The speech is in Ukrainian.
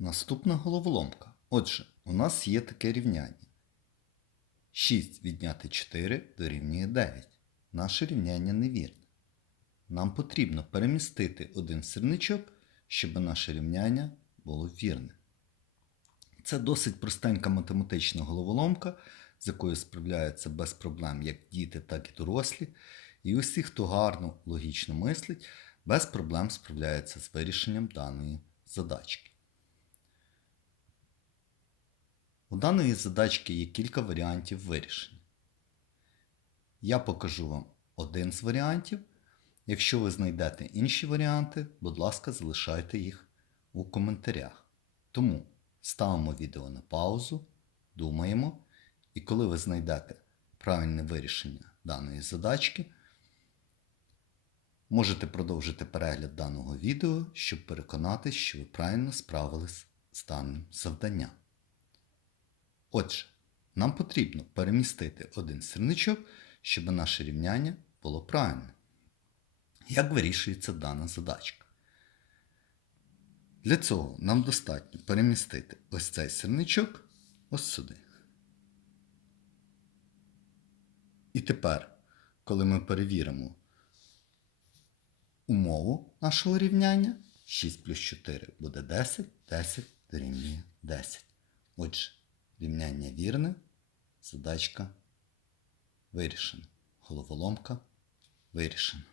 Наступна головоломка. Отже, у нас є таке рівняння. 6 відняти 4 дорівнює 9. Наше рівняння невірне. Нам потрібно перемістити один сірничок, щоб наше рівняння було вірне. Це досить простенька математична головоломка, з якою справляються без проблем як діти, так і дорослі. І усі, хто гарно логічно мислить, без проблем справляються з вирішенням даної задачки. У даної задачки є кілька варіантів вирішення. Я покажу вам один з варіантів. Якщо ви знайдете інші варіанти, будь ласка, залишайте їх у коментарях. Тому ставимо відео на паузу, думаємо, і коли ви знайдете правильне вирішення даної задачки, можете продовжити перегляд даного відео, щоб переконатися, що ви правильно справились з даним завданням. Отже, нам потрібно перемістити один сірничок, щоб наше рівняння було правильним. Як вирішується дана задачка? Для цього нам достатньо перемістити ось цей сірничок ось сюди. І тепер, коли ми перевіримо умову нашого рівняння, 6 плюс 4 буде 10, 10 дорівнює 10. Отже, рівняння вірне, задачка вирішена. Головоломка вирішена.